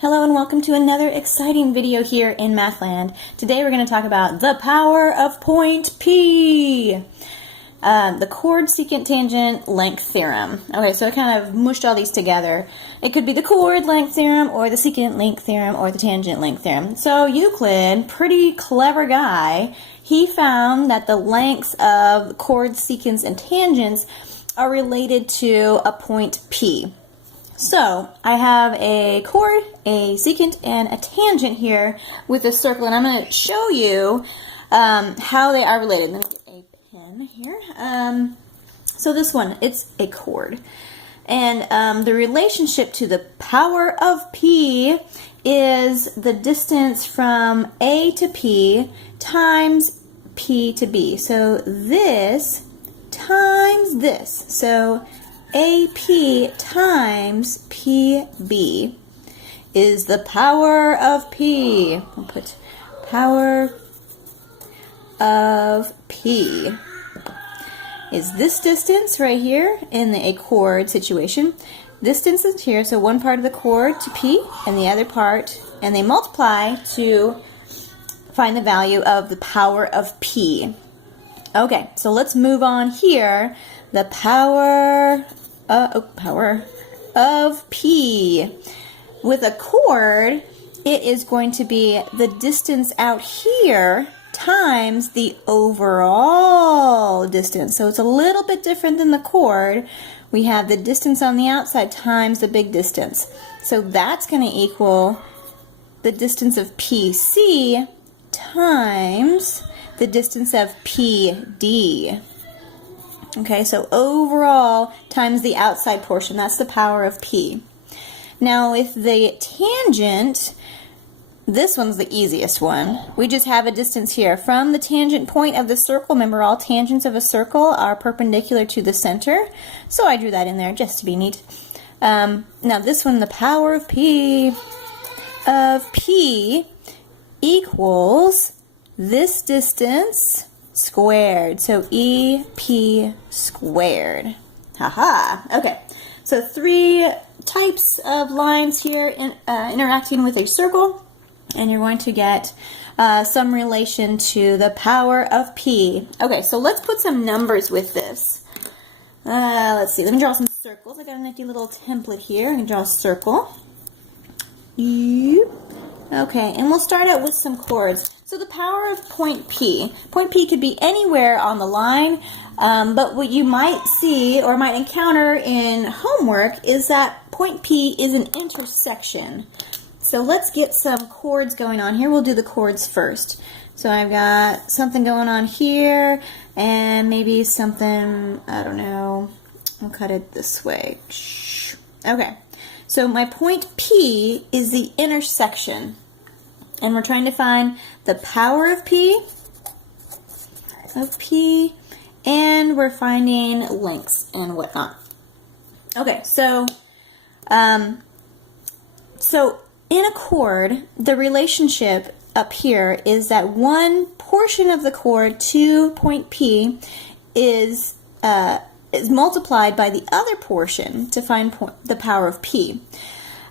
Hello and welcome to another exciting video here in Mathland. Today we're going to talk about the power of point P. The chord, secant, tangent, length theorem. Okay, so I kind of mushed all these together. It could be the chord length theorem, or the secant length theorem, or the tangent length theorem. So Euclid, pretty clever guy, he found that the lengths of chords, secants, and tangents are related to a point P. So I have a chord, a secant, and a tangent here with a circle, and I'm going to show you how they are related. Let me get a pen here. So this one, it's a chord. And the relationship to the power of P is the distance from A to P times P to B. So this times this. So AP times PB is the power of P. I'll put power of P is this distance right here in a chord situation. This distance here, so one part of the chord to P and the other part, and they multiply to find the value of the power of P. Okay, so let's move on here. The power of P. With a chord, it is going to be the distance out here times the overall distance. So it's a little bit different than the chord. We have the distance on the outside times the big distance. So that's going to equal the distance of PC times the distance of PD. Okay, so overall times the outside portion, that's the power of P. Now with the tangent, this one's the easiest one. We just have a distance here from the tangent point of the circle. Remember, all tangents of a circle are perpendicular to the center. So I drew that in there just to be neat. Now this one, the power of P equals this distance squared. So EP squared. Haha. Okay. So three types of lines here interacting with a circle, and you're going to get some relation to the power of P. Okay, so let's put some numbers with this. Let's see. Let me draw some circles. I got a nifty little template here. I can draw a circle. Okay, and we'll start out with some chords. So the power of point P. Point P could be anywhere on the line, but what you might see or might encounter in homework is that point P is an intersection. So let's get some chords going on here. We'll do the chords first. So I've got something going on here, and maybe something, I don't know, I'll cut it this way. Okay, so my point P is the intersection. And we're trying to find the power of P, and we're finding lengths and whatnot. Okay, so in a chord, the relationship up here is that one portion of the chord to point P is multiplied by the other portion to find the power of P.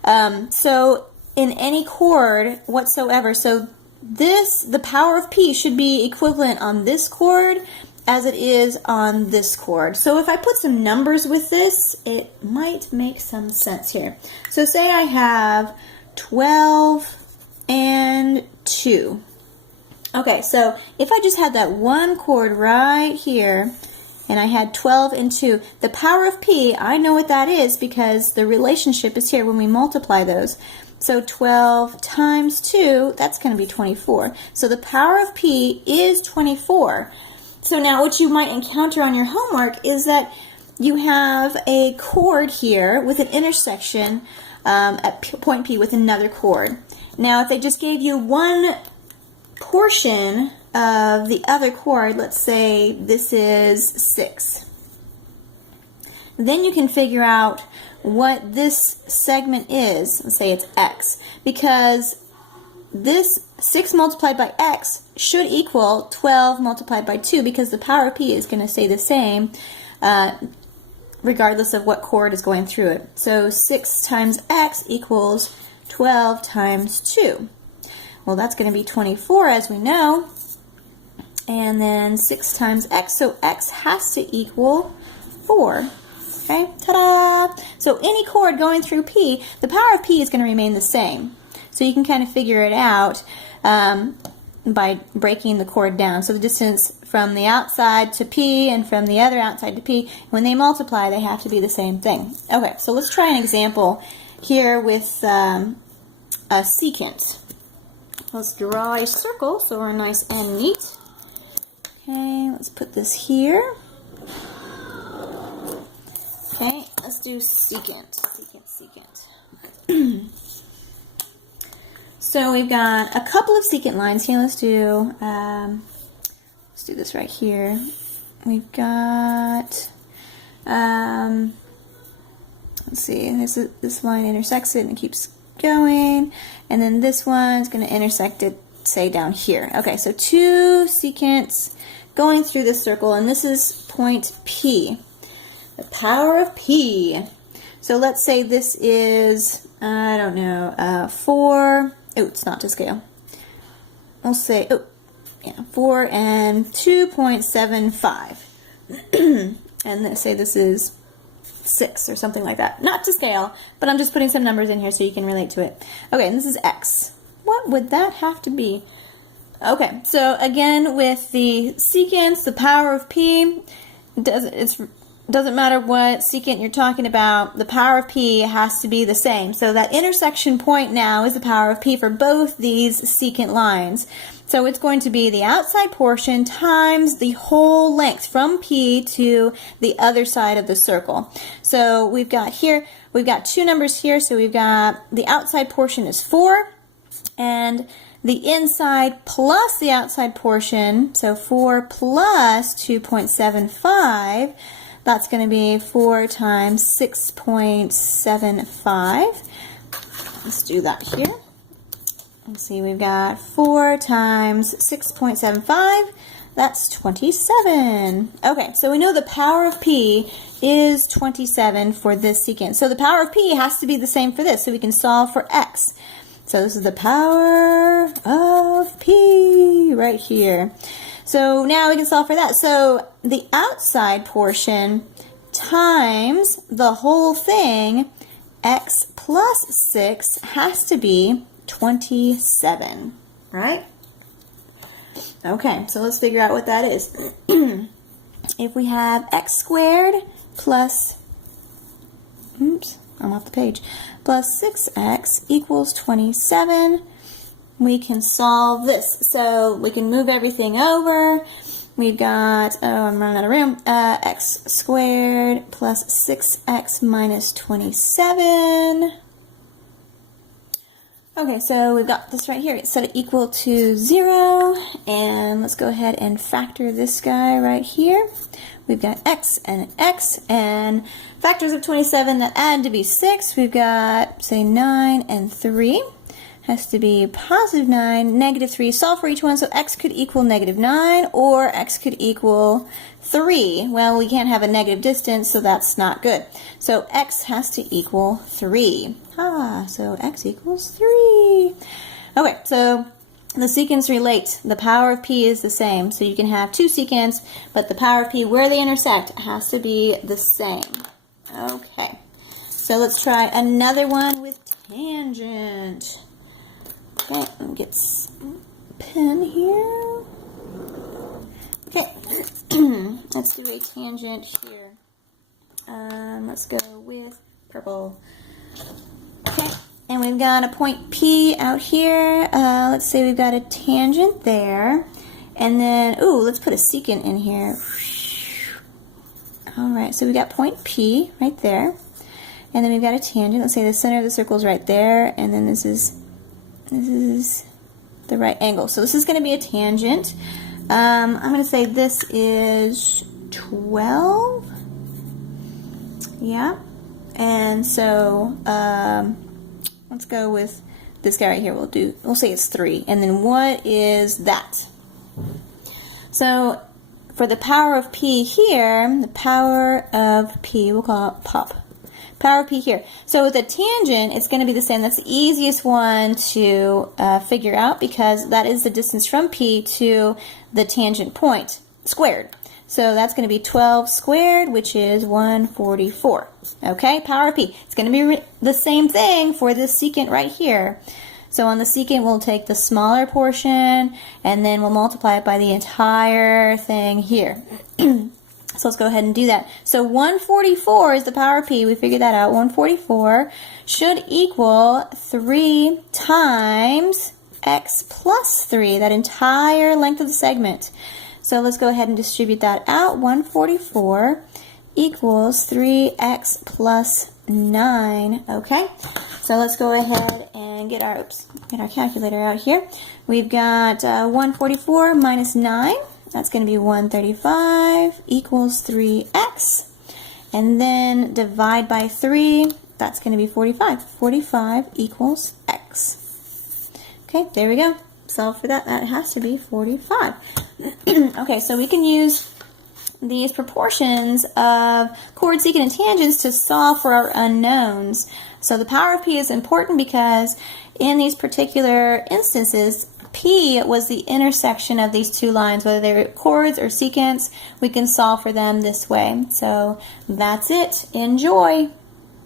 So in any chord whatsoever, so the power of P should be equivalent on this chord as it is on this chord. So if I put some numbers with this, it might make some sense here. So say I have 12 and 2. Okay, so if I just had that one chord right here, and I had 12 and 2, the power of P, I know what that is because the relationship is here when we multiply those. So 12 times 2, that's going to be 24. So the power of P is 24. So now what you might encounter on your homework is that you have a chord here with an intersection at point P with another chord. Now if they just gave you one portion of the other chord, let's say this is 6. Then you can figure out what this segment is. Let's say it's X, because this 6 multiplied by X should equal 12 multiplied by 2, because the power of P is going to stay the same regardless of what chord is going through it. So 6 times X equals 12 times 2? Well, that's going to be 24, as we know. And then 6 times x, so x has to equal 4. Okay, ta-da! So any chord going through P, the power of P is going to remain the same. So you can kind of figure it out by breaking the chord down. So the distance from the outside to P and from the other outside to P, when they multiply, they have to be the same thing. Okay, so let's try an example here with a secant. Let's draw a circle so we're nice and neat. Okay, let's put this here. Okay, let's do secant. So we've got a couple of secant lines here. Let's do this right here. We've got let's see. This line intersects it and it keeps going, and then this one's going to intersect it, say down here. Okay, so 2 secants going through this circle, and this is point P. The power of P. So let's say this is, I don't know, 4. Oh, it's not to scale. I'll say, 4 and 2.75. And let's say this is 6 or something like that. Not to scale, but I'm just putting some numbers in here so you can relate to it. Okay, and this is x. What would that have to be? Okay, so again, with the secants, the power of P, doesn't matter what secant you're talking about, the power of P has to be the same. So that intersection point now is the power of P for both these secant lines. So it's going to be the outside portion times the whole length from P to the other side of the circle. So we've got 2 numbers here. So we've got the outside portion is 4, and the inside plus the outside portion, so 4 plus 2.75, that's going to be 4 times 6.75. Let's do that here. Let's see, we've got 4 times 6.75. That's 27. Okay, so we know the power of P is 27 for this secant. So the power of P has to be the same for this, so we can solve for x. So this is the power of P right here. So now we can solve for that. So the outside portion times the whole thing, x plus 6, has to be 27, right? Okay, so let's figure out what that is. If we have x squared plus, oops, I'm off the page, plus 6x equals 27, we can solve this. So we can move everything over. We've got, I'm running out of room, x squared plus 6x minus 27. Okay, so we've got this right here. It's set it equal to 0, and let's go ahead and factor this guy right here. We've got x, and factors of 27 that add to be 6. We've got, say, 9 and 3. Has to be positive 9, negative 3. Solve for each one, so x could equal negative 9, or x could equal 3. Well, we can't have a negative distance, so that's not good. So x has to equal 3. So x equals 3. Okay, so the secants relate. The power of P is the same. So you can have 2 secants, but the power of P, where they intersect, has to be the same. Okay, so let's try another one with tangent. Okay, let me get some pen here. Okay, let's do a tangent here. Let's go with purple. Okay, and we've got a point P out here. Let's say we've got a tangent there. And then, let's put a secant in here. Alright, so we got point P right there. And then we've got a tangent. Let's say the center of the circle is right there. And then this is the right angle. So this is going to be a tangent. I'm going to say this is 12. Yeah. And so let's go with this guy right here. We'll say it's 3. And then what is that? So for the power of P here, the power of P, we'll call it pop. Power of P here. So with a tangent, it's going to be the same. That's the easiest one to figure out because that is the distance from P to the tangent point squared. So that's going to be 12 squared, which is 144. Okay, power of P. It's going to be the same thing for this secant right here. So on the secant, we'll take the smaller portion, and then we'll multiply it by the entire thing here. So let's go ahead and do that. So 144 is the power of P. We figured that out. 144 should equal 3 times x plus 3, that entire length of the segment. So let's go ahead and distribute that out. 144 equals 3x plus 9. Okay, so let's go ahead and get our calculator out here. We've got 144 minus 9. That's going to be 135 equals 3x. And then divide by 3. That's going to be 45. 45 equals x. Okay, there we go. Solve for that. That has to be 45. Okay, so we can use these proportions of chord, secant, and tangents to solve for our unknowns. So the power of P is important because in these particular instances, P was the intersection of these two lines, whether they're chords or secants. We can solve for them this way. So that's it. Enjoy.